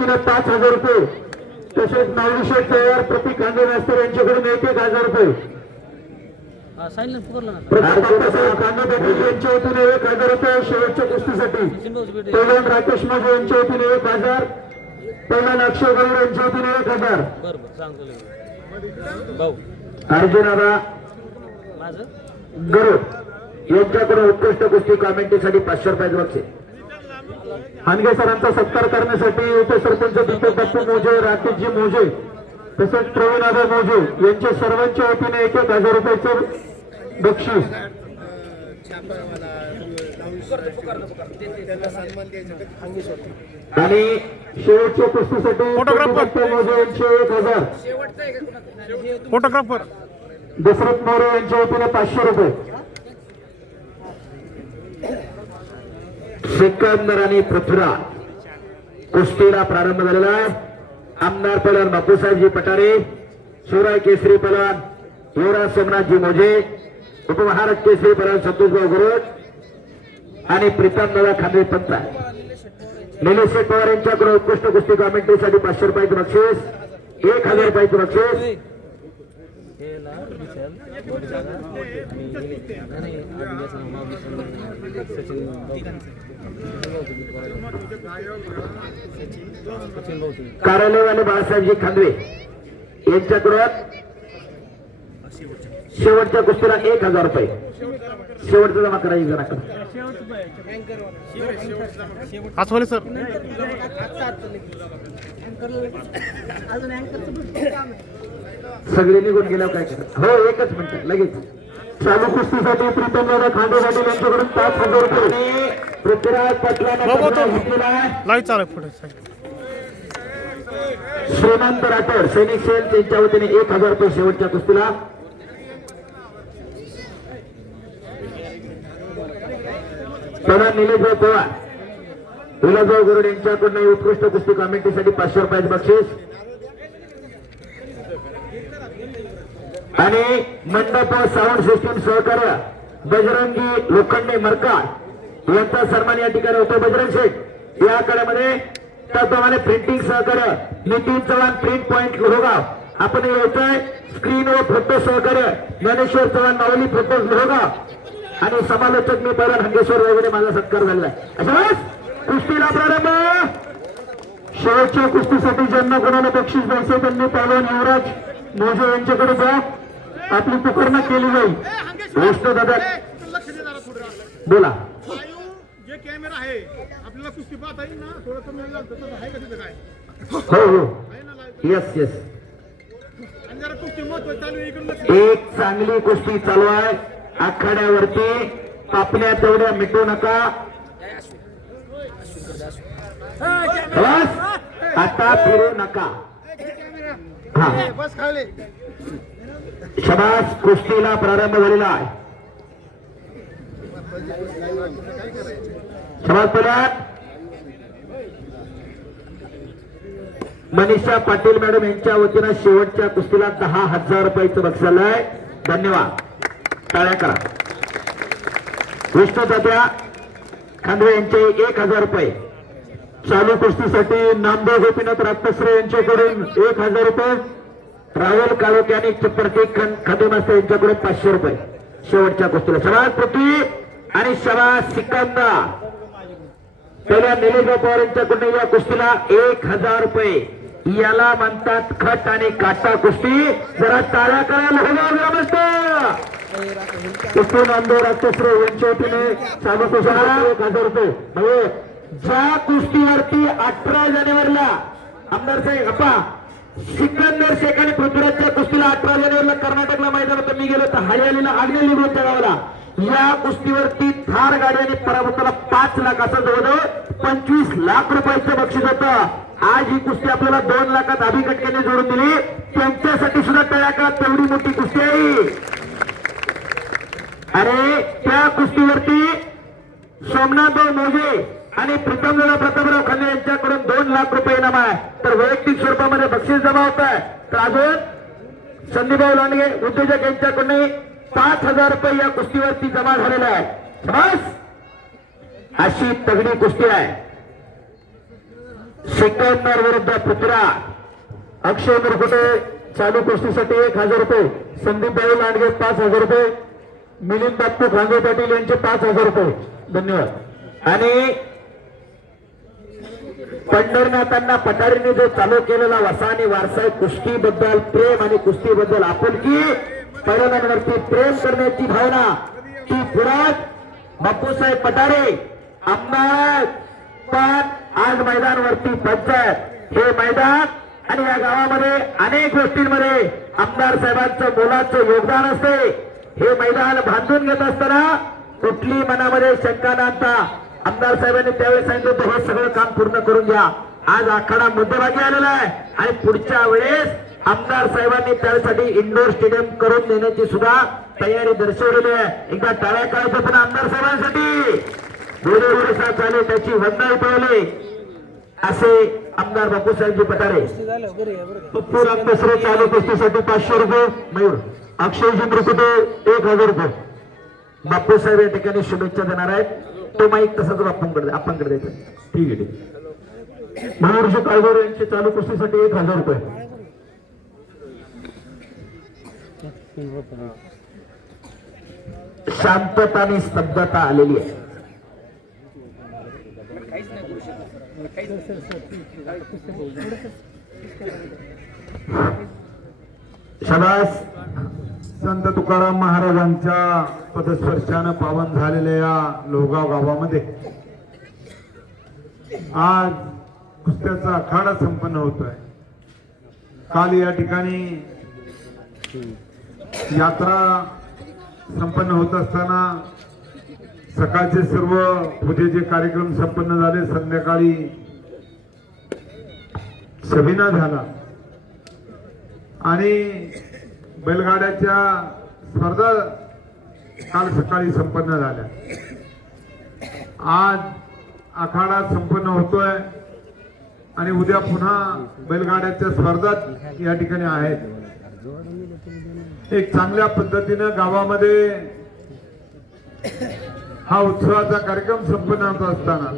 5,000 रुपये तसेच नावशेठ तयार प्रतीक खांदे मास्तर यांच्याकडून 1,000 रुपये कांदे पाटील यांच्या वतीने 1,000 रुपये शेवटच्या कुस्तीसाठी पहिलवान राकेश माझे यांच्या वतीने 1,000 पहिलवान अक्षय गौर यांच्या वतीने 1,000 अर्जुनाला गरुड यांच्याकडून उत्कृष्ट कुस्ती कॉमेंट्रीसाठी 500 रुपये बक्षीस हानगे सरांचा सत्कार करण्यासाठी उपसरपंच दीपक बाप्पू मोजे राकेशजी मोजे तसेच प्रवीण आबा मोजे यांच्या सर्वांच्या वतीने 1,000 रुपयाचं बक्षीस आणि शेवटच्या कुस्तीसाठी मोजे यांचे 1,000 फोटोग्राफर दशरथ मोरे यांच्या वतीने 500 रुपये सिकंदर आणि पृथ्वीराज कुस्तीला प्रारंभ झालेला आहे आमदार पहलवान बापूसाहेबजी पठारे शिवराय केसरी पहलवान युवराज सोमनाथजी मोजे उपमहाराष्ट्र केसरी पहलवान संतोषभाऊ गरुड आणि प्रीतम दादा खांदे पंत निलेश शेठ पवार यांच्याकडून उत्कृष्ट कुस्ती कॉमेंट्रीसाठी 500 रुपयाचं बक्षीस 1,000 रुपयाचं बक्षीस कार्यालयवाले बाळासाहेबजी खांदवे यांच्याकडून शेवटच्या कुस्तीला 1,000 रुपये शेवटचं जमा करायची जरा आसवाले सर सगळे निघून गेल्यावर काय करत हो एकच मिनिट लगेच चालू कुस्तीसाठी प्रीतम दादा खांडे पाटील यांच्याकडून 5,000 रुपये पृथ्वीराज पाटलांना लाईव्ह चालू पुढे श्रीमंत राठोड सैनिक सेल त्यांच्या वतीने 1,000 रुपये शेवटच्या कुस्तीला पवार निलेशभाऊ पवार विलासभाऊ गरुड यांच्याकडून उत्कृष्ट कुस्ती कॉमेंट्रीसाठी 500 रुपयाचं बक्षीस आणि मंडप साऊंड सिस्टीम सहकार्य बजरंगी लोखंडे मरकाड यांचा सन्मान या ठिकाणी होतो बजरंग शेठ या आखाड्यामध्ये त्याप्रमाणे प्रिंटिंग सहकार्य नितीन चव्हाण प्रिंट पॉइंट लोहगाव आपण यायचंय स्क्रीन व फोटो सहकार्य ज्ञानेश्वर चव्हाण माऊली फोटोज लोहगाव आणि समालोचक मी पहिला हंगेश्वर वगैरे माझा सत्कार झालेला आहे अशा कुस्तीला प्रारंभ शेवटच्या कुस्तीसाठी ज्यांना कोणाला बक्षीस द्यायचे त्यांनी पहिलवान युवराज मोजे यांच्याकडे जा आपली पुकारणी केली जाईल विष्णू दादा बोला जे कॅमेरा आहे आपल्याला कुस्ती पाहता येईल ना थोडं कमी आहे का तिथं काय हो हो यस यस आणि जरा कुस्ती महत्व चालू आहे इकडून एक चांगली कुस्ती चालू आहे आखाड्यावरती पापण्या तेवढ्या मिटू नका बस आता फिरू नका हा बस खाले शबास कुस्तीला प्रारंभ झालेला आहे शबास पलाट मनीषा पाटील मॅडम यांच्या वतीनं शेवटच्या कुस्तीला 10,000 रुपयाचं बक्षीस आहे धन्यवाद टाळ्या करा विष्णू तात्या खांदवे यांचे 1,000 रुपये चालू कुस्तीसाठी नामदेव गोपीनाथ रात्तसरे यांच्याकडून 1,000 रुपये राहुल काळोखे आणि प्रतीक खांदे मास्तर यांच्याकडून 500 रुपये शेवटच्या कुस्तीला शबास पृथ्वी आणि शबास सिकंदर पहिल्या निलेशभाऊ पवार यांच्याकडून या कुस्तीला 1,000 रुपये याला म्हणतात खट आणि काटा कुस्ती जरा टाळ्या करायला कुस्ती नामदेव रात्तसरे यांच्या वतीने चालू कुस्ती 1,000 रुपये म्हणजे ज्या कुस्तीवरती 18 जानेवारीला आमदार साहेब अप्पा सिकंदर शेख आणि पृथ्वीराजच्या कुस्तीला 18 जानेवारीला कर्नाटकला मैदान होतं मी गेलो तर हरियालीला आग्नेय लिंबूच्या गावाला या कुस्तीवरती थार गाड्याने पराभूताला 5 लाख असं जवळजवळ 25 लाख रुपयाचं बक्षीस होतं आज ही कुस्ती आपल्याला 2 लाखात अभिकटकेने जोडून दिली त्यांच्यासाठी सुद्धा तळ्याका तेवढी मोठी कुस्ती आहे अरे त्या कुस्तीवरती सोमनाथभाऊ मोजे आणि प्रीतमदादा प्रतापराव खांदे यांच्याकडून 2 लाख रुपये इनाम आहे तर वैयक्तिक स्वरूपामध्ये बक्षीस जमा होत आहे तर अजून संदीपभाऊ लांडगे उद्योजक यांच्याकडून 5,000 रुपये या कुस्तीवरती जमा झालेला आहे बस अशी तगडी कुस्ती आहे सिकंदर विरुद्ध पुत्रा अक्षय मुरकुटे चालू कुस्तीसाठी 1000 रुपये, संदीप भाऊ लांडगे 5000 रुपये, मिलिंद बाप्पू खांगे पाटील यांचे 5000 रुपये. धन्यवाद. आणि पंढरनाथांना पठारीने जो चालू केलेला वसा आणि वारसा कुस्ती बद्दल प्रेम आणि कुस्ती बद्दल आपुलकी, पैलवानांवरती प्रेम करण्याची भावना, ती पुरात बापूसाहेब पठारे आमदार पण आज मैदानावरती पंचायत हे मैदान आणि या गावामध्ये अनेक गोष्टींमध्ये आमदार साहेबांचं मोलाचं योगदान असते. हे मैदान बांधून घेत असताना कुठली मनामध्ये शंका न आणता आमदार साहेबांनी त्यावेळी सांगितलं होतं हे सगळं काम पूर्ण करून घ्या. आज आखाडा मध्यभागी आलेला आहे आणि पुढच्या वेळेस आमदार साहेबांनी त्यासाठी इंडोर स्टेडियम करून देण्याची सुद्धा तयारी दर्शवलेली आहे. एकदा टाळ्या काढायचं पण आमदार साहेबांसाठी गोरे चालू त्याची वंदना पावले असे आमदार बापूसाहेबजी पठारे. पप्पू रामदसरे चालू कुस्तीसाठी 500 रुपये, मयूर अक्षयजी मुरकुटे 1000 रुपये. बापूसाहेब या ठिकाणी शुभेच्छा देणार आहेत. तो माईक तसाच आपणकडे द्यायचा. ठीक आहे, ठीक आहे. मयूरजी काळगोर यांचे चालू कुस्तीसाठी 1000 रुपये. शांतता आणि स्तब्धता आलेली आहे. शाबास. संत तुकाराम महाराजांच्या पदस्पर्शानं पावन झालेल्या या लोहगाव गावामध्ये आज कुस्त्याचा आखाडा संपन्न होतोय. काल या ठिकाणी यात्रा संपन्न होत असताना सकाळचे सर्व पूजेचे कार्यक्रम संपन्न झाले. संध्याकाळी सभिना झाला आणि बैलगाड्याच्या स्पर्धा काल सकाळी संपन्न झाल्या. आज आखाडा संपन्न होतोय आणि उद्या पुन्हा बैलगाड्याच्या स्पर्धा या ठिकाणी आहेत. एक चांगल्या पद्धतीनं गावामध्ये हा उत्सवाचा कार्यक्रम संपन्न होत असताना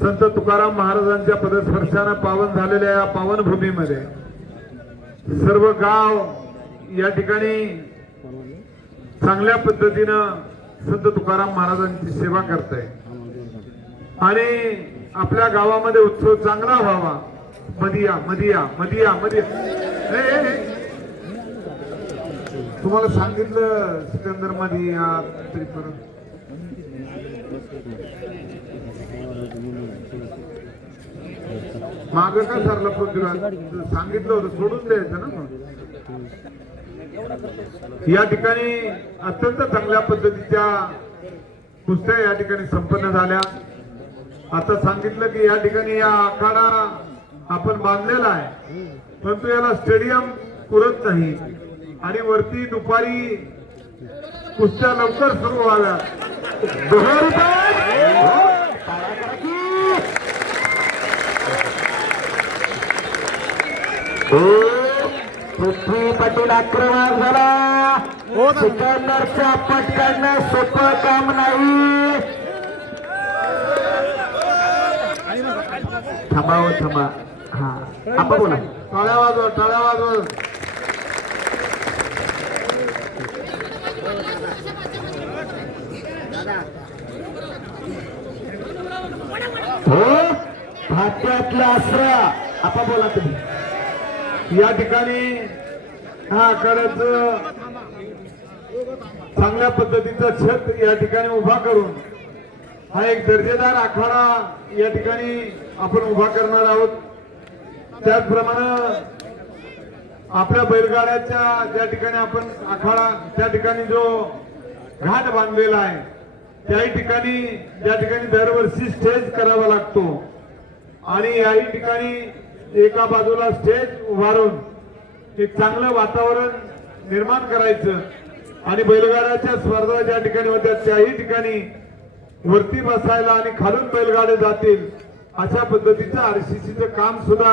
संत तुकाराम महाराजांच्या पदस्पर्शानं पावन झालेल्या या पावनभूमीमध्ये सर्व गाव या ठिकाणी चांगल्या पद्धतीनं संत तुकाराम महाराजांची सेवा करत आहे आणि आपल्या गावामध्ये उत्सव चांगला व्हावा. मदिया मदिया मदिया मदिया तुम्हाला सांगितलं सिकंदर मदिया तरी परत माग का सरला पृथ्वीराज सांगितलं होतं सोडून द्यायचं ना. या ठिकाणी अत्यंत चांगल्या पद्धतीच्या कुस्त्या या ठिकाणी संपन्न झाल्या. आता सांगितलं की या ठिकाणी या आखाडा आपण बांधलेला आहे परंतु याला स्टेडियम पुरत नाही आणि वरती दुपारी कुस्त्या लवकर सुरू व्हाव्या. पृथ्वी पाटील आक्रमक झाला. सिकंदरचा पट काढणं सोपं काम नाही. थांबाव थांबा. हा आपण बोला. टाळ्या वाजवा टाळ्या वाजवा. हो भात्यातला आश्रय आपण बोला तुम्ही. या ठिकाणी हा आखाड्याचं चांगल्या पद्धतीचा छत या ठिकाणी उभा करून हा एक दर्जेदार आखाडा या ठिकाणी आपण उभा करणार आहोत. त्याचप्रमाणे आपल्या बैलगाड्याच्या ज्या ठिकाणी आपण आखाडा त्या ठिकाणी जो घाट बांधलेला आहे त्याही ठिकाणी ज्या ठिकाणी दरवर्षी स्टेज करावा लागतो आणि याही ठिकाणी एका बाजूला स्टेज उभारून एक चांगलं वातावरण निर्माण करायचं आणि बैलगाड्याच्या स्पर्धा ज्या ठिकाणी होत्या त्याही ठिकाणी वरती बसायला आणि खालून बैलगाडे जातील अशा पद्धतीचं आरसीसीचं काम सुद्धा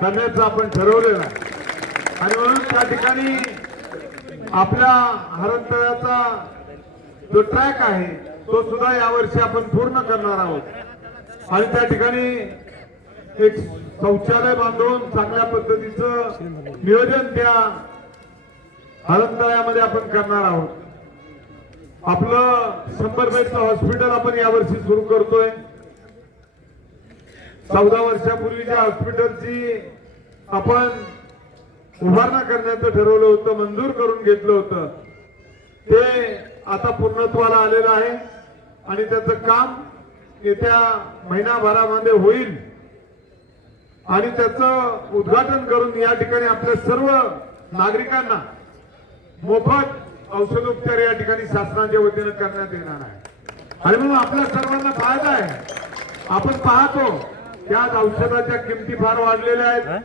करण्याचं आपण ठरवलेलं आहे. आणि म्हणून त्या ठिकाणी आपल्या हरणतळ्याचा जो ट्रॅक आहे तो सुद्धा यावर्षी आपण पूर्ण करणार आहोत आणि त्या ठिकाणी एक शौचालय बांधून चांगल्या पद्धतीचं नियोजन त्या हलमतळ्यामध्ये आपण करणार आहोत. आपलं 100 बेडचं हॉस्पिटल आपण यावर्षी सुरू करतोय. 14 वर्षापूर्वीच्या हॉस्पिटलची आपण उभारणा करण्याचं ठरवलं होतं, मंजूर करून घेतलं होतं. ते आता पूर्णत्वाला आलेलं आहे आणि त्याचं काम येत्या महिनाभरामध्ये होईल आणि त्याचं उद्घाटन करून या ठिकाणी आपल्या सर्व नागरिकांना मोफत औषधोपचार या ठिकाणी शासनाच्या वतीनं करण्यात येणार आहे. आणि म्हणून आपल्या सर्वांना फायदा आहे. आपण पाहतो त्याच औषधाच्या किमती फार वाढलेल्या आहेत.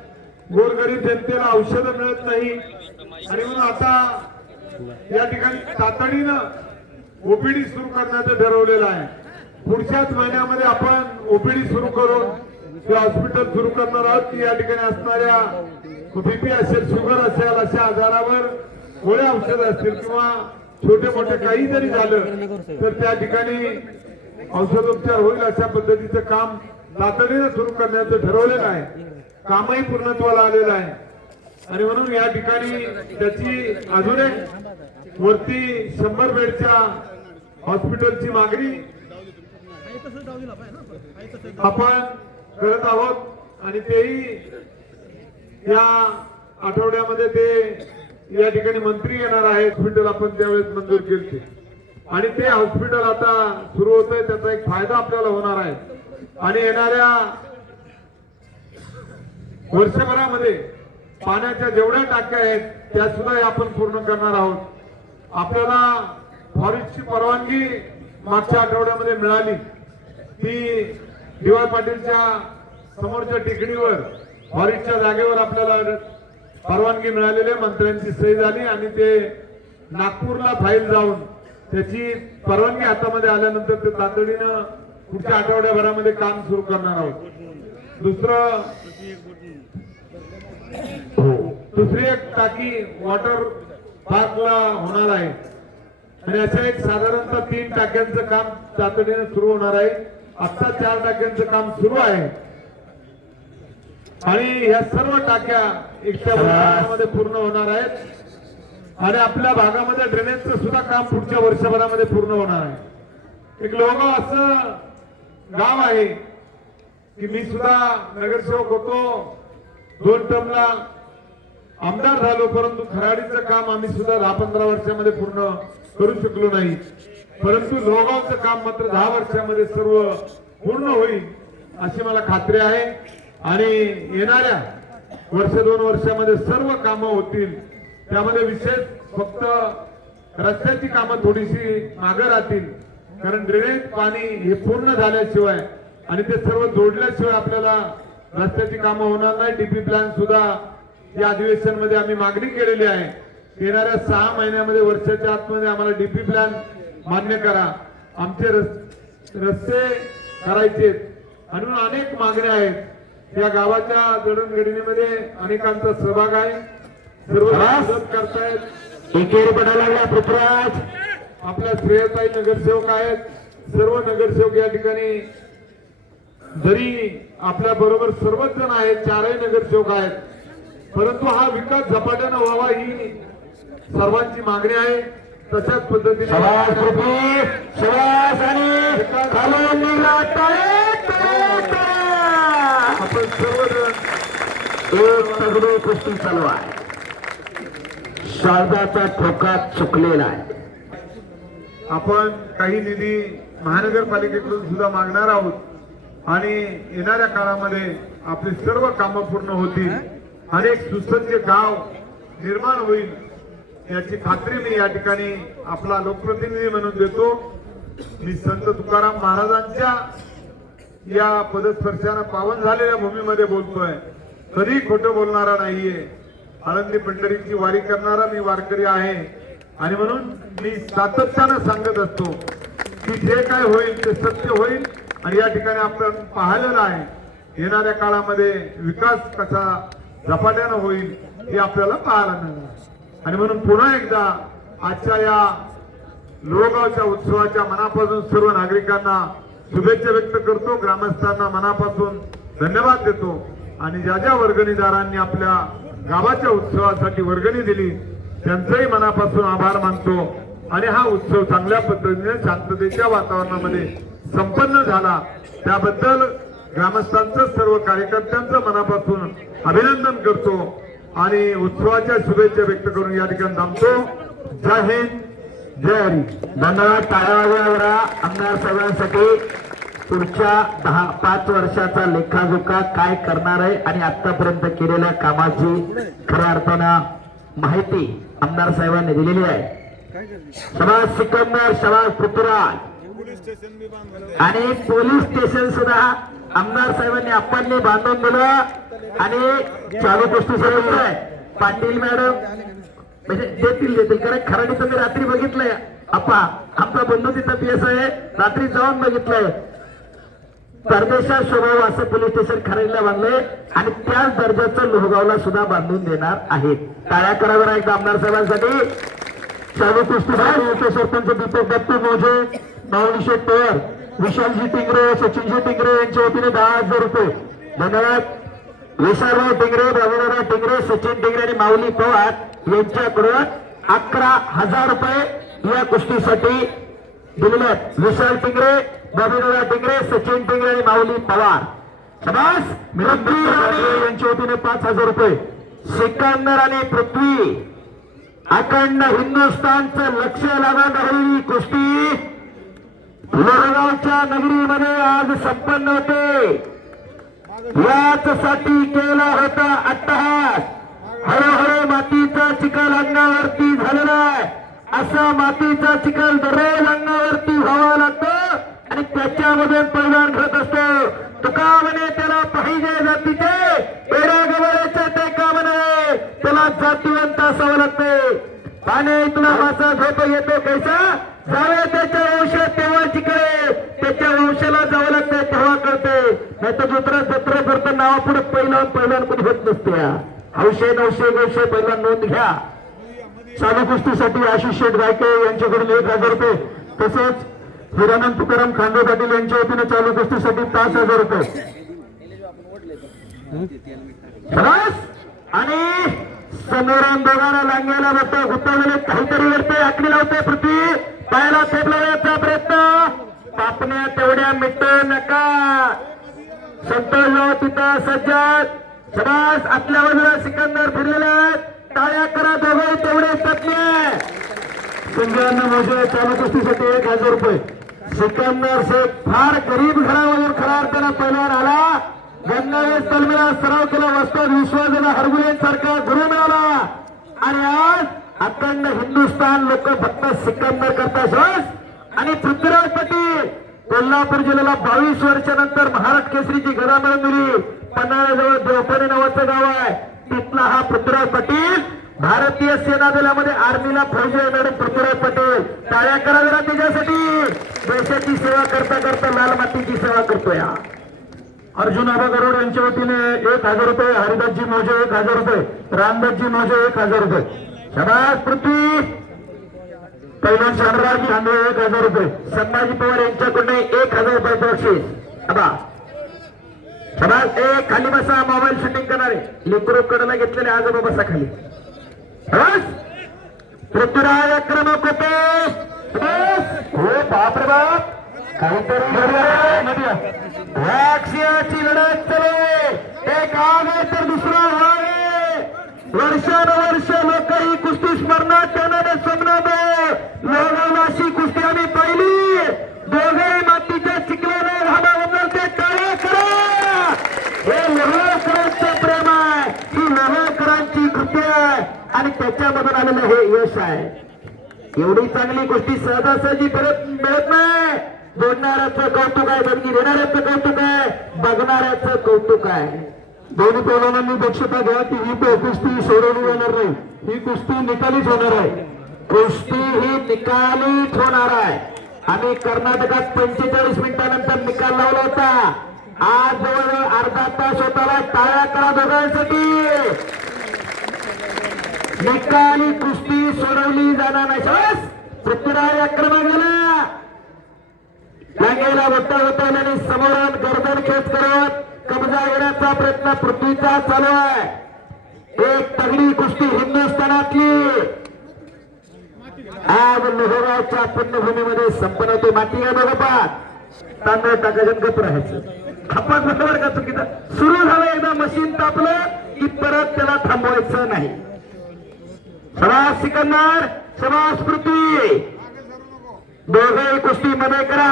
गोरगरीब जनतेला औषधं मिळत नाही आणि म्हणून आता या ठिकाणी तातडीनं ओपीडी सुरू करण्याचं ठरवलेलं आहे. पुढच्याच महिन्यामध्ये आपण ओपीडी सुरू करून ते हॉस्पिटल सुरू करणार आहोत की या ठिकाणी असणाऱ्या बीपी असेल, शुगर असेल, अशा आजारावर गोळ्या औषध असतील किंवा छोटे मोठे काही जरी झालं तर त्या ठिकाणी औषधोपचार होईल अशा पद्धतीचं काम तातडीनं सुरू करण्याचं ठरवलेलं आहे. कामही पूर्णत्वाला आलेलं आहे आणि म्हणून या ठिकाणी त्याची अजून एक वरती 100 बेडच्या हॉस्पिटलची मागणी आपण करत आहोत आणि तेही या आठवड्यामध्ये ते या ठिकाणी मंत्री येणार आहेत. हॉस्पिटल आपण त्यावेळेस मंजूर केले आणि ते हॉस्पिटल आता सुरू होत आहे. त्याचा एक फायदा आपल्याला होणार आहे आणि येणाऱ्या वर्षभरामध्ये पाण्याच्या जेवढ्या टाक्या आहेत त्या सुद्धा आपण पूर्ण करणार आहोत. आपल्याला फॉरेस्टची परवानगी मागच्या आठवड्यामध्ये मिळाली. ती डी.वाय. पाटीलच्या समोरच्या टेकडीवर फॉरेस्टच्या जागेवर आपल्याला परवानगी मिळालेली आहे. मंत्र्यांची सही झाली आणि ते नागपूरला फाईल जाऊन त्याची परवानगी हातामध्ये आल्यानंतर ते तातडीनं पुढच्या आठवड्याभरामध्ये काम सुरू करणार आहोत. दुसरी एक टाकी वॉटर पार्कला होणार आहे आणि अशा एक साधारणतः 3 टाक्यांचं काम तातडीने सुरू होणार आहे. आता 4 टाक्यांचं काम सुरू आहे आणि या सर्व टाक्या एकट्या वर्षामध्ये पूर्ण होणार आहेत आणि आपल्या भागामध्ये ड्रेनेजचं सुद्धा काम पुढच्या वर्षभरामध्ये पूर्ण होणार आहे. एक लोगाव असं गाव आहे की मी सुद्धा नगरसेवक होतो, 2 टर्मला आमदार झालो, परंतु खराडीचं काम आम्ही सुद्धा 10-15 वर्षामध्ये पूर्ण करू शकलो नाही. परंतु लोगावचं काम मात्र 10 वर्षामध्ये सर्व पूर्ण होईल अशी मला खात्री आहे आणि येणाऱ्या 1-2 वर्षामध्ये सर्व कामं होतील. त्यामध्ये विशेष फक्त रस्त्याची कामं थोडीशी मागे राहतील कारण ड्रेनेज पाणी हे पूर्ण झाल्याशिवाय आणि ते सर्व जोडल्याशिवाय आपल्याला रस्त्याची कामं होणार नाही. डीपी प्लॅन सुद्धा या अधिवेशन मध्ये आम्ही मागणी केलेली आहे. येणाऱ्या 6 महिन्यामध्ये वर्षाच्या आतमध्ये आम्हाला डीपी प्लॅन मान्य करा, आमचे रस्ते करायचे आणि अनेक मागण्या आहेत. या गावाच्या जडणघडणीमध्ये अनेकांचा सहभाग आहे. सर्व मदत करतायत. एकेरी पडायला लागला पृथ्वीराज. आपल्या श्रेयताई नगरसेवक आहेत. सर्व नगरसेवक या ठिकाणी जरी आपल्या बरोबर सर्वच जण आहेत, 4ही नगरसेवक आहेत, परंतु हा विकास झपाट्यानं व्हावा ही सर्वांची मागणी आहे. तशाच पद्धतीने आपण सर्वजण सगळी कुस्ती चालू आहे. शारदाचा ठोका चुकलेला आहे. आपण काही निधी महानगरपालिकेकडून सुद्धा मागणार आहोत आणि येणाऱ्या काळामध्ये आपली सर्व कामं पूर्ण होतील. अनेक सुसज्ज गाव निर्माण होईल याची खात्री मी या ठिकाणी आपला लोकप्रतिनिधी म्हणून देतो. मी संत तुकाराम महाराजांच्या या पदस्पर्शानं पावन झालेल्या भूमीमध्ये बोलतोय. कधी खोटं बोलणारा नाहीये. आळंदी पंढरीची वारी करणारा मी वारकरी आहे आणि म्हणून मी सातत्यानं सांगत असतो की जे काय होईल ते सत्य होईल आणि या ठिकाणी आपण पाहिलेलं आहे. येणाऱ्या काळामध्ये विकास कसा झपाट्यानं होईल हे आपल्याला पाहायला मिळणार आणि म्हणून पुन्हा एकदा आजच्या या लोहगावच्या उत्सवाच्या मनापासून सर्व नागरिकांना शुभेच्छा व्यक्त करतो. ग्रामस्थांना मनापासून धन्यवाद देतो आणि ज्या ज्या वर्गणीदारांनी आपल्या गावाच्या उत्सवासाठी वर्गणी दिली त्यांचंही मनापासून आभार मानतो आणि हा उत्सव चांगल्या पद्धतीने शांततेच्या वातावरणामध्ये संपन्न झाला त्याबद्दल ग्रामस्थांचं सर्व कार्यकर्त्यांचं मनापासून अभिनंदन करतो आणि उत्सवाच्या शुभेच्छा व्यक्त करून या ठिकाणी थांबतो. जय हिंद जय हरी. धन्यवाद. टाळ्या आमदार साहेबांसाठी पुढच्या 5 वर्षाचा लेखाजोखा काय करणार आहे आणि आतापर्यंत केलेल्या कामाची खऱ्या अर्थानं माहिती आमदार साहेबांनी दिलेली आहे. शबाज सिकंदर, शबाज पृथ्वीराज आणि पोलीस स्टेशन सुद्धा आमदार साहेबांनी आपण बांधून दिलं आणि चालू गोष्टी सर्व आहे. पाटील मॅडम म्हणजे देतील कारण खराडीचं मी रात्री बघितलंय. आपा आमचा बंधू तिथं पीएस आहे, रात्री जाऊन बघितलंय. परदेशात स्वभाव असं पोलीस स्टेशन खराडीला बांधलंय आणि त्याच दर्जाचं लोहगावला सुद्धा बांधून देणार आहेत. टाळ्या कराव्या एकदा आमदार साहेबांसाठी. चालू कुस्ती सरपंच दीपक दत्तू मोजे, माऊली शेठ पवार, विशालजी टिंगरे, सचिनजी टिंगरे यांच्या वतीने 10,000 रुपये. धन्यवाद. विशालराव टिंगरे, रवींद्रराव टिंगरे, सचिन टिंगरे आणि माऊली पवार यांच्याकडून 11,000 रुपये या कुस्तीसाठी दिलेले आहेत. विशाल टिंगरे, रवींद्रराव टिंगरे, सचिन टिंगरे आणि माऊली पवार. शबास. पृथ्वी यांच्या वतीने 5,000 रुपये. सिकंदर आणि पृथ्वी अखंड हिंदुस्थानचं लक्ष लागून राहिलेली कुस्ती लोहगावच्या नगरीमध्ये आज संपन्न होते. याचसाठी केला होता अट्टहास. हळूहळू मातीचा चिखल अंगावरती झालेला आहे. असा मातीचा चिखल दररोज अंगावरती व्हावा लागतो आणि त्याच्यामध्ये परिणाम घडत असतो. तुका म्हणे त्याला पाहिजे जातीचे पेढा गवळ्याच्या ते का म्हणे त्याला जातीवंत असावं लागते. पाणी तुला मासा झोप येतो कैसा जावे त्याच्या वंशात तेव्हा चिकडे त्याच्या वंशाला जावं लागतं तेव्हा कळते. नाही तर जत्रा करता नावापुढे पहिला कोणी होत नसते. हौशे 900 पहिला नोंद घ्या. चालू कुस्तीसाठी आशिष शेठ गायके यांच्याकडून 1,000 रुपये. तसेच हिरानंद तुकाराम खांडे पाटील यांच्या वतीने चालू कुस्तीसाठी 5,000 रुपये. आणि समोरून दोघांना लांग्याला बसतो गुत्तावले काहीतरी वरते आकडी लावते. पृथ्वी पायाला थेप लावण्याचा प्रयत्न. पापण्या तेवढ्या मिटू नका. संतोष तिथं सज्जत. शबास. आपल्या बाजूला सिकंदर फिरलेले आहेत. टाळ्या करा दोघे तेवढे तज्ञ. संजयांना मोजे चालू कुस्तीसाठी 1,000 रुपये. सिकंदर शेख फार गरीब घरामधून खऱ्या अर्थानं पहिल्यावर आला. गंगावेश तलमेला सराव केला. वस्ताद विश्वासाला हरगुलेंसारखा गुरु मिळाला आणि आज अखंड हिंदुस्थान लोक फक्त सिकंदर करतात. आणि पृथ्वीराज पाटील कोल्हापूर जिल्ह्याला 22 वर्षानंतर महाराष्ट्र केसरीची गदा मिळून दिली. पन्हाळ्याजवळ देवपणे नावाचं गाव आहे. तिथला हा पृथ्वीराज पाटील भारतीय सेना दलामध्ये आर्मीला फौजी येणारे पृथ्वीराज पाटील. टाळ्या करा जरा त्याच्यासाठी. देशाची सेवा करता करता लाल मातीची सेवा करतोय. अर्जुन आबा गरोड यांच्या वतीने 1,000 रुपये. हरिदासजी मोजे 1,000 रुपये. रामदासजी मोजे 1,000 रुपये. शबास. पृथ्वी पैलवान शानराज खांडे 1,000 रुपये. संभाजी पवार यांच्याकडून 1,000 रुपये बक्षीस. शबास. खाली बसा. मोबाईल शूटिंग करणारे लेकरो कडला घेतलेले आजोबा बसा खाली. पृथ्वीराज आक्रमक होते. हो बापरे बाप. काहीतरी वाक्षियाची लढत चालू. एक आग आहे तर दुसरा आहे. वर्षानुवर्ष लोक ही कुस्ती स्मरणात ठेवणारे स्वप्नात लोहगावला अशी कुस्ती आम्ही पाहिली. दोघेही मातीच्या चिखलाने घामावून ते टाळ्या करा. हे लोहकरांचं प्रेम आहे. ही लोहकरांची कृती आहे आणि त्याच्यामधून आलेलं हे यश आहे. एवढी चांगली गोष्टी सहजासहजी परत मिळत नाही. जोडणाऱ्याचं कौतुक आहे, देणगी देणाऱ्याचं कौतुक आहे, बघणाऱ्याचं कौतुक आहे. दोन्ही पैलवानांनी दक्षता घ्या की ही कुस्ती सोडवली जाणार नाही. ही कुस्ती निकालीच होणार आहे. कुस्ती ही निकालीच होणार आहे. आम्ही कर्नाटकात 45 मिनिटांनंतर निकाल लावला होता. आज जवळजवळ अर्धा तास होताला. टाळ्या करा दोघांसाठी. निकाली कुस्ती सोडवली जाणार नाही. पृथ्वीराज आक्रमक झाला. लांगेला मोठा होता आणि समोरात गर्दन खेच करत कब्जा घेण्याचा प्रयत्न पृथ्वीचा चालू आहे. एक तगडी कुस्ती हिंदुस्थानातली आज लोहगावच्या पुण्यभूमीमध्ये संपन्न होते. माती या दोघं पाच तांदूळ टाकायचं गप राहायचं. खपात बरोबर का चुकीचं सुरू झालं एकदा मशीन तापलं की परत त्याला थांबवायचं नाही. समाज सिकंदर समाज पृथ्वी दोघंही कुस्ती मध्ये करा.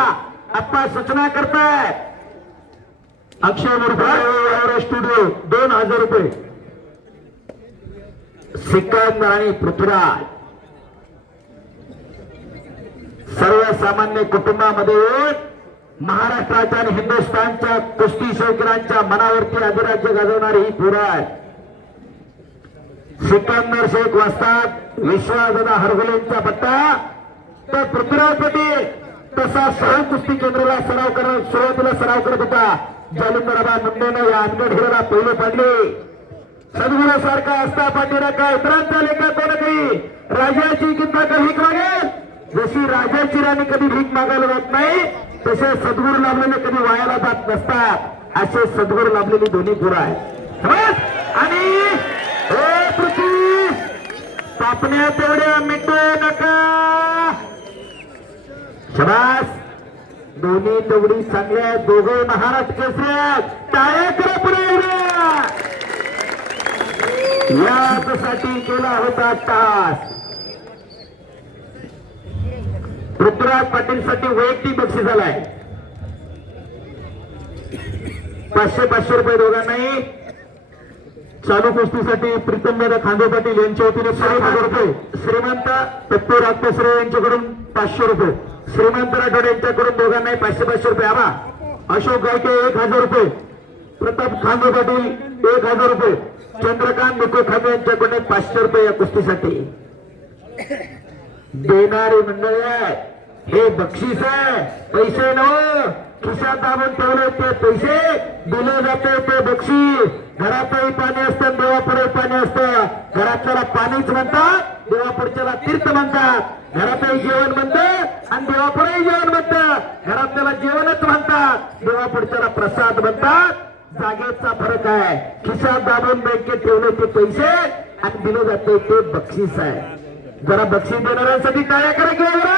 आप्पा सूचना करताय. अक्षय मुरफा स्टुडिओ 2000 रुपये. सिकंदर आणि पृथ्वीराज सर्वसामान्य कुटुंबामध्ये येऊन महाराष्ट्राच्या आणि हिंदुस्थानच्या कुस्ती शौकीनांच्या मनावरती अधिराज्य गाजवणारी ही पोरं आहे. सिकंदर शेख वाजतात विश्वासदादा हरगुलेंचा पट्टा तर पृथ्वीराज पटेल तसा सहल कुस्ती केंद्राला सराव करत सुरुवातीला सराव करत होता. जालिंदराबा मुंडेनं या अनगढ हिराला पहिले पाडले. सद्गुरू सारखा असता पाठीला काय इतरांचा लेखा कोण काही राजाची किंवा भीक मागेल. जशी राजाची राणी कधी भीक मागायला जात नाही तसे सद्गुरू लाभलेले कधी वायाला जात नसतात. असे सद्गुरू लाभलेली दोन्ही पोरं आहेत. आणि पृथ्वी तापण्या तेवढ्या मिटू नका. शबास दोन्ही तेवढी चांगल्या दोघं महाराष्ट्र केसऱ्यात टाळ्या करा पुढे. यासाठी केला होता तास. पृथ्वीराज पाटील साठी वैयक्तिक बक्षीस झालाय 500 रुपये दोघांनाही. चालू कुस्तीसाठी प्रीतमदादा खांदे पाटील यांच्या वतीने 1000 रुपये. श्रीमंत दत्तू राजपेसरे यांच्याकडून 500 रुपये. श्रीमंत राठोड यांच्याकडून दोघांनाही 500 रुपये. आबा अशोक गायके 1000 रुपये. प्रताप खांदे पाटील 1000 रुपये. चंद्रकांत निको खांदे यांच्याकडून 500 रुपये या कुस्तीसाठी. देणारी मंडळी आहे. हे बक्षीस आहे पैसे नव खिशात दाबून ठेवले ते पैसे दिले जाते ते बक्षीस. घरातही पाणी असतं देवापुढे पाणी असतं. घरातल्याला पाणीच म्हणतात देवापुढच्याला तीर्थ म्हणतात. घरातही जेवण म्हणतं आणि देवापुढेही जेवण म्हणतं. घरातल्याला जेवणच म्हणतात देवापुढच्याला प्रसाद म्हणतात. जागेचा फरक आहे. खिशात दाबून बँकेत ठेवले ते पैसे आणि दिले जाते ते बक्षीस आहे. जरा बक्षीस देणाऱ्यांसाठी टाळ्या करा किंवा जरा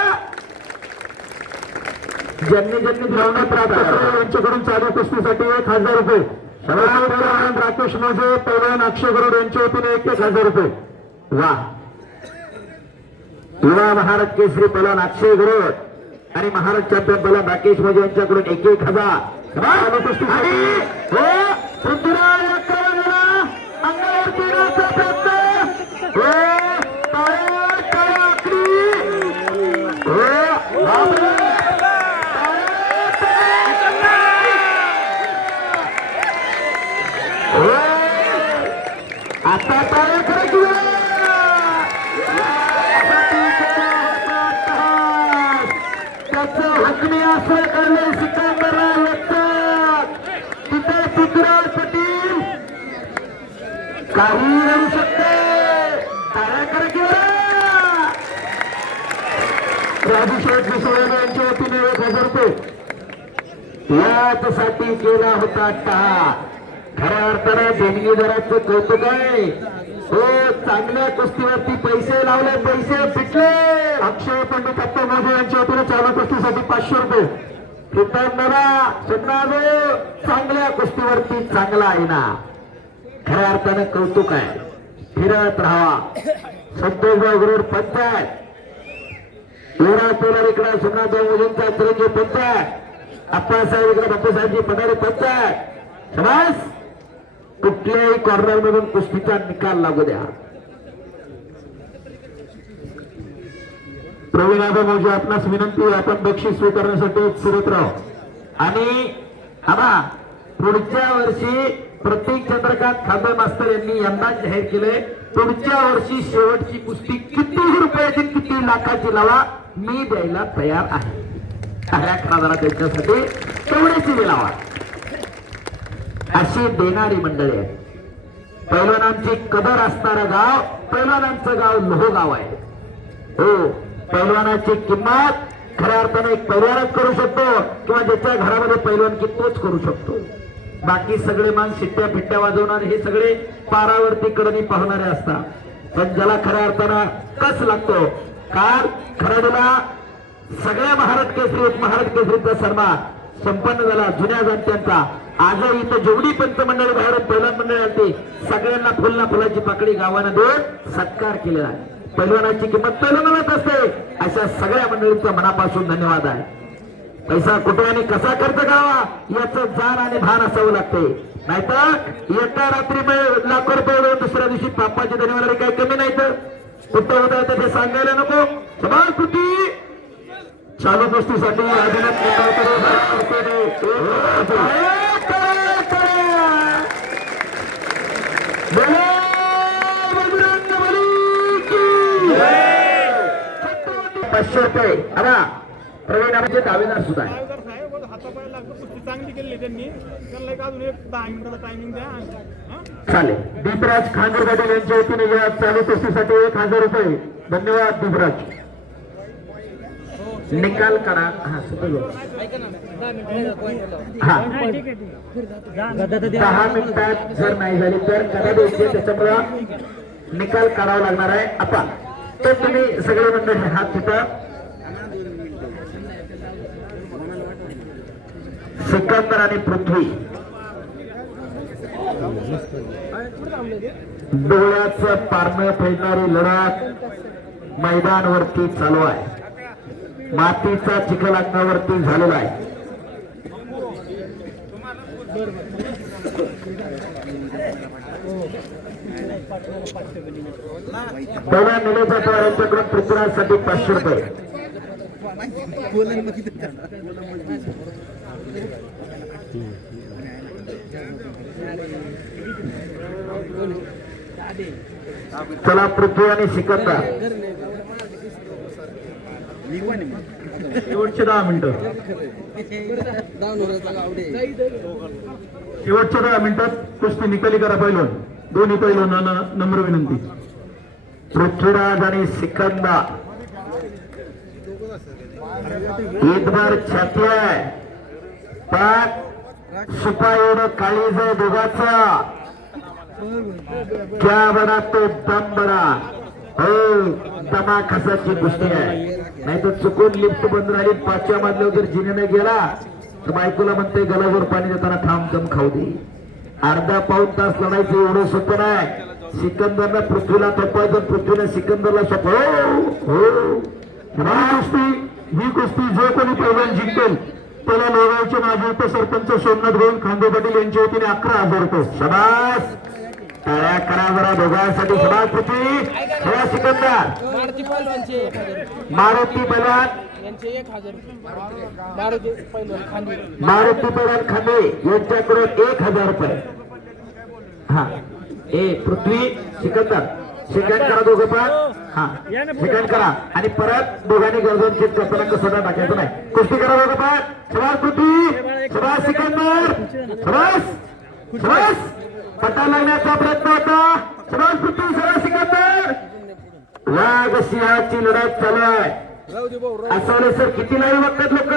ज्यांनी धावणं प्राप्त यांच्याकडून चालू कुस्तीसाठी 1000 रुपये. पैलवान राकेश मोजे पैलवान अक्षय गरुड यांच्या वतीने 1000 रुपये. वा युवा महाराष्ट्र केसरी पैलवान अक्षय गरुड आणि महाराष्ट्र चॅम्पियन पैलवान राकेश मोजे यांच्याकडून 1000. चालू कुस्तीसाठी पृथ्वीराज अंगावरती येण्याचा प्रयत्न. आता टाळ्या करा की त्याचं हकमी असं करणे सिकंदरला येतात. तिथे पृथ्वीराज पटेल काही होऊ शकते. टाळ्या करा की राजूशेठ विसवणे यांच्या वतीने 1000 रुपये. यासाठी केला होता टाळ. खऱ्या अर्थाने देणगीदाराचं कौतुक आहे. हो चांगल्या कुस्तीवरती पैसे लावले पैसे फिटले. अक्षय पंडित अप्पा मोदी यांच्या वतीने चालू कुस्तीसाठी 500 रुपये. चांगल्या कुस्तीवरती चांगला आहे ना. खऱ्या अर्थाने कौतुक आहे. फिरत राहावा. संतोषराव गरुड पंचायत युवराज पोलार इकडे सोमनाथराव मोदींचा चिरंजीव पंचायत अप्पासाहेब इकडे बापूसाहेबजी पठारे पंचायत. समाज कुठल्याही कॉर्नर मधून कुस्तीचा निकाल लागू द्या. प्रवीण म्हणजे आपणास विनंती आपण बक्षीस स्वीकारण्यासाठी फिरत राहू. आणि आबा पुढच्या वर्षी प्रतीक चंद्रकांत खांबे मास्तर यांनी यंदा जाहीर केले पुढच्या वर्षी शेवटची कुस्ती किती रुपयाची किती लाखाची लावा मी द्यायला तयार आहे. खऱ्या खरा त्यांच्यासाठी तेवढ्याची लावा अशी देणारी मंडळी आहे. पैलवानांची कदर असणारं गाव पैलवानांचं गाव लोहगाव आहे. हो पैलवानाची किंमत खऱ्या अर्थाने एक पैलवानच करू शकतो किंवा ज्याच्या घरामध्ये पैलवानकी तोच करू शकतो. बाकी सगळे मान शिट्ट्या फिट्ट्या वाजवणारे हे सगळे पारावरती कडनी पाहणारे असतात. पण ज्याला खऱ्या अर्थानं कस लागतो, काल खराडूला सगळ्या महाराज केसरी उपमहाराज केसरीचा सन्मान संपन्न झाला जुन्या जाणत्यांचा. आजही इथं जेवढी पंचमंडळी बाहेर पहिलवान मंडळी आली सगळ्यांना फुल ना फुलाची पाकळी गावानं देऊन सत्कार केलेला आहे. पहिलवानाची किंमत पहिलवानालाच असते. अशा सगळ्या मंडळींचा मनापासून धन्यवाद आहे. पैसा कुठे आणि कसा खर्च करावा याचं जाण आणि भान असावं लागते. नाहीतर एका रात्री लाखो रुपये देऊन दुसऱ्या दिवशी पापाची धन्यवाद काही कमी नाही. तर कुठं होत आहे ते सांगायला नको. समाज कृती चालू गोष्टीसाठी ₹500 अरा प्रवीण आमचे दावेदार सुद्धा आहे. दावेदार साहेब हातापाय लागतो, कुस्ती चांगली केली त्यांनी. त्यांना एक अजून एक 10 मिनिटाचा टायमिंग द्या. हा? चालेल. दीपराज खांडूर पाटील यांच्या वतीने या चालू कुस्तीसाठी ₹1000. धन्यवाद दीपराज. निकाल करा. हा सुरू हा 10 मिनिटात जर नाही झाली तर करा द्यायचे. त्याच्यामुळं निकाल काढावा लागणार आहे. आता तर तुम्ही सगळे मंडळी हात तिथं सिकंदर आणि पृथ्वी डोळ्याचं पारणं फेडणारी लढत मैदानावरती चालू आहे. मातीचा चिखल अंगावरती झालेला आहे. पहिल्या निलेचा पवार यांच्याकडून पृथ्वीराजसाठी ₹500. चला पृथ्वी आणि सिकंदर शेवटचे 10 मिनिटं. शेवटच्या 10 मिनिटात कुस्ती निकाली करा. पहिलं दोन्ही पहिलवानांना नम्र विनंती. पृथ्वीराज आणि सिकंदर ईदभर छाती आहे पण सुपा एवढं काळीज आहे दोघाचा. क्या बडा तो दम बडा. हो दमा खसाची गोष्टी आहे. नाही तर चुकून लिफ्ट बंद राहिली 5व्या मजल्यावर जर जिनेने गेला तर बायकोला म्हणते गलावर पाणी देताना थांब दम खाऊ दे. अर्धा पाऊण तास लढायचं एवढं सोपं नाही. सिकंदरला पृथ्वीला थोपवायचं, पृथ्वीला सिकंदरला ही कुस्ती जो कोणी पैलवान जिंकेल त्याला लोगावचे माजी उपसरपंच सोमनाथ गोविंद खांदे पाटील यांच्या वतीने ₹11,000. शबास टाळ्या करा जरा दोघांसाठी. शबास पृथ्वी, शबास सिकंदर. मारुती पैलवान मारुती पैलवान खांदे यांच्याकडून ₹1,000. हा ए पृथ्वी सिकंदर सेकंड करा दोघं पण. हा सेकंड करा आणि परत दोघांनी गर्दन चेक करताना कसं टाकायचं नाही. कुस्ती करा दोघं पण. शबास पृथ्वी, शबास सिकंदर, शबास शबास. पटा लागण्याचा प्रयत्न होता. शबास पृथ्वी, शबास सिकंदर. वाघ सिंहाची लढत चालू आहे. असं सर किती नाही बघतात लोक.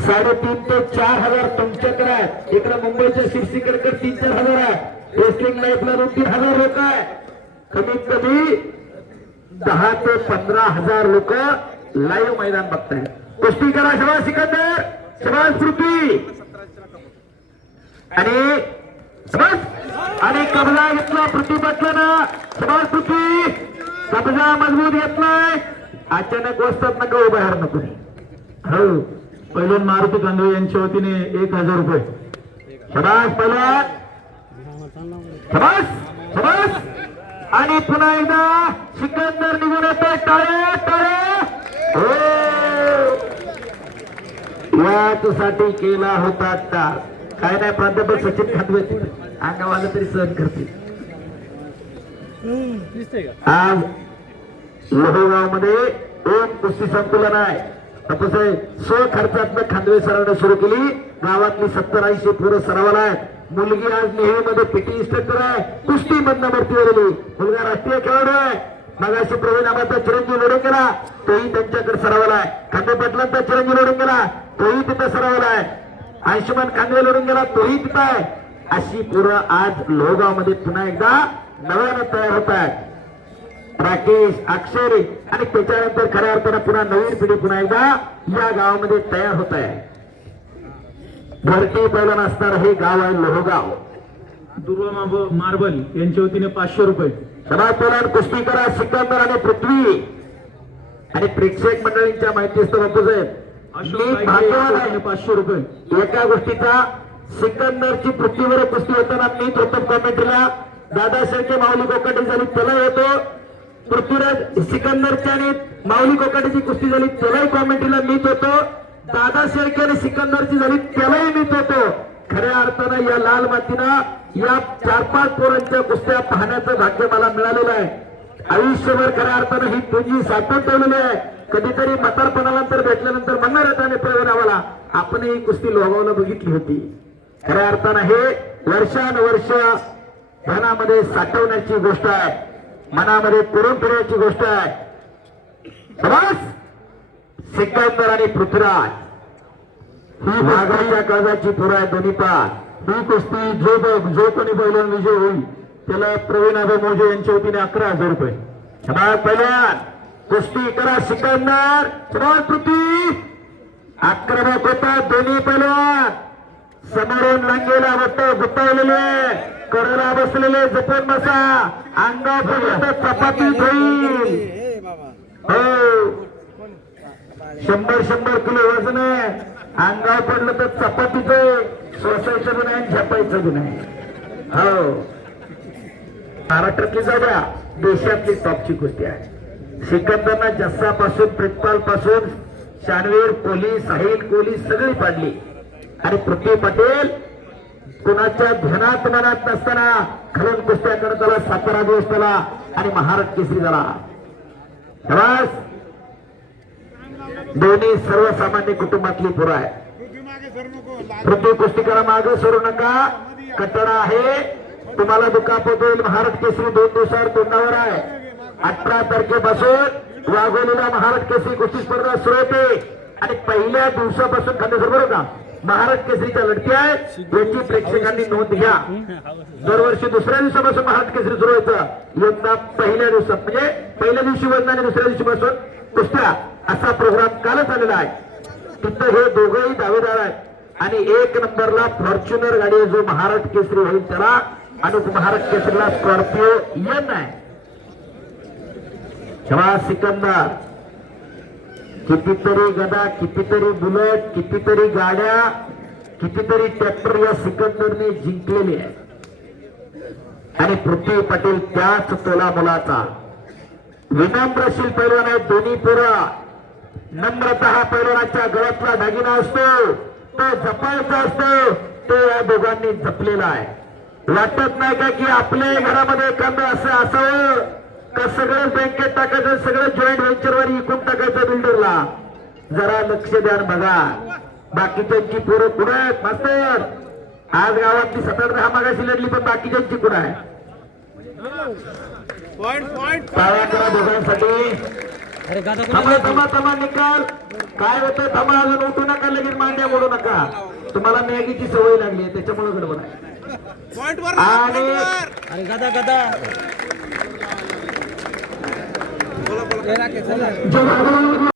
3,500 ते 4,000 तुमच्याकडे आहे. इकडे मुंबईच्या शिरसीकडे 3-4 हजार आहे. रेसलिंग लाईफला 2-3,000 लोक आहे. कमीत कमी 10 ते 15,000 लोक लाईव्ह मैदान बघताय. कुस्ती करा. शबास सिकंदर, शबास पृथ्वी आणि शबास. आणि कब्जा घेतला पृथ्वी पाटलानं. शबास पृथ्वी, कब्जा मजबूत घेतलाय. अचानक वस्तात नका बाहेर नको. हो पहिलवान मारुती कांदळे यांच्या वतीने ₹1,000. शबास पहिलवान, शबास शबास. आणि पुन्हा एकदा सिकंदर निघून येतोय. टाळ्या टाळ्या. यासाठी केला होता टाळ. काय नाही प्राध्यापक सचिन खांदवे अंगावाला तरी सहन करतील. आज लोहगाव मध्ये 2 कुस्ती संकुलन आहे. स्वखर्चातनं खांदवे सरावणं सुरू केली. गावातली 70-80 पोरं सरावाला आहेत. मुलगी आज नेहमीमध्ये पीटी इन्स्ट्रक्टर आहे. कुस्ती मधनं भरती झालेली. मुलगा राष्ट्रीय खेळाडू आहे. मगाशी प्रवीण आबाचा चिरंजीव लोढे केला तोही त्यांच्याकडे सरावाला आहे. खांदे पाटलांचा चिरंजीव लोढे केला तोही तिथं सरावाला आहे. अंशुमन कांगवे लढून गेला तोही तिथं आहे. अशी पोरं आज लोहगाव मध्ये पुन्हा एकदा नव्यानं तयार होत आहेत. राकेश अक्षरे आणि त्याच्यानंतर खऱ्या अर्थानं पुन्हा नवीन पिढी पुन्हा एकदा या गावामध्ये तयार होत आहे. भरती पहिला असणार हे गाव आहे लोहगाव. दुर्वा मार्बल यांच्या वतीने 500 रुपये. समाजपोलान कुस्ती करा सिकंदर आणि पृथ्वी आणि प्रेक्षक मंडळींच्या माहितीस्त बापू साहेब मी भाग्यवान आहे. 500 रुपये. एका गोष्टीचा सिकंदरची पृथ्वीवर कुस्ती होताना मीच होतो कॉमेंट्रीला. दादा शेळके माऊली कोकाटे झाली त्याला येतो. पृथ्वीराज सिकंदरची आणि माऊली कोकाटेची कुस्ती झाली त्यालाही कॉमेंट्रीला मीच होतो. दादा शेळके आणि सिकंदरची झाली त्यालाही मीच होतो. खऱ्या अर्थानं या लाल मातीनं या 4-5 पोरांच्या कुस्त्या पाहण्याचं भाग्य मला मिळालेलं आहे. आयुष्यभर खऱ्या अर्थानं ही पुंजी साठवून ठेवलेली आहे. कधीतरी म्हातारपणानंतर भेटल्यानंतर म्हणणार आहेत आम्ही प्रयोगाला आपण ही कुस्ती लोहगावला बघितली होती. खऱ्या अर्थानं हे वर्षानुवर्ष मनामध्ये साठवण्याची गोष्ट आहे. मनामध्ये पुरून फिरण्याची गोष्ट आहे. बस सिकंदर आणि पृथ्वीराज ही मागाच्या कर्जाची पुरा आहे दोन्ही पार. ही कुस्ती जो कोणी पहिल्यांदा विजय होईल त्याला प्रवीण आबा मोजे यांच्या वतीने 11,000 रुपये. पहिल्या कुस्ती करा सिकंदर समाज पृथ्वी आक्रमक होता दोन्ही पैलवान. समोरून लांगेला वाटतं गुतावलेले कडेला बसलेले जपून बसा. अंगापर्यंत चपाती होईल. हो 100 किलो वजन आहे. अंगावर पडलं तर चपातीचं सोसायचं बी नाही झपायचं बी नाही. हो महाराष्ट्रातली जागा देशातली टॉपची कुस्ती आहे. सिकंदरना जस्सापासून प्रितपाल पासून शानवीर कोहली साहिल कोहली सगळी पाडली आणि पृथ्वी पटेल कुणाच्या ध्यानात मनात नसताना खरून कुस्त्या करत आला. सातारा दिवस त्याला आणि महाराष्ट्र केसरी झाला. दोन्ही सर्वसामान्य कुटुंबातली पोरं आहे. पृथ्वी कुस्ती करा मागे सरू नका. कटडा आहे तुम्हाला दुखापत होईल. महाराष्ट्र केसरी 2 दिवसावर तोंडावर आहे. 18 तारखेपासून वाघोलीला महाराष्ट्र केसरी कुस्ती स्पर्धा सुरू होते आणि पहिल्या दिवसापासून खांदेश्वर बरोबर का महाराष्ट्र केसरीच्या लढती आहेत याची प्रेक्षकांनी नोंद घ्या. दरवर्षी दुसऱ्या दिवसापासून महाराष्ट्र केसरी सुरू व्हायचं. यंदा पहिल्या दिवसात म्हणजे पहिल्या दिवशी वजन आणि दुसऱ्या दिवशीपासून कुस्त्या असा प्रोग्राम कालच आलेला आहे. तिथं हे दोघंही दावेदार आहेत आणि 1 नंबरला फॉर्च्युनर गाडी जो महाराष्ट्र केसरी होईल त्याला आणि महाराष्ट्र केसरीला स्कॉर्पिओ एन आहे. जेव्हा सिकंदर कितीतरी गदा कितीतरी बुलेट कितीतरी गाड्या कितीतरी ट्रॅक्टर या सिकंदरने जिंकलेले आहे आणि पृथ्वी पटेल त्याच तोला मुलाचा विनम्रशील पैलवान आहे. दोन्ही पोरं नम्रता हा पैलवानाच्या गळ्यातला दागिना असतो तो जपायचा असतो. तो या दोघांनी जपलेला आहे. वाटत नाही का की आपल्या घरामध्ये एखादं असं असावं का सगळं बँकेत टाकायचं सगळं जॉईंट व्हेंचरवर विकून टाकायचं बिल्डरला. जरा लक्ष द्या बघा बाकीच्यांची पोरं कुठं आहेत मास्तर. आज गावातली 7-10 मागाशी लढली पण बाकीच्यांची कुठं आहे. टाळ्या करा दोघांसाठी. थांबा निकाल काय होतं. थांबा अजून उठू नका लगेच मांड्या मोडू नका. तुम्हाला मॅगीची सवय लागली आहे त्याच्यामुळे गडबड आहे. अरे गदा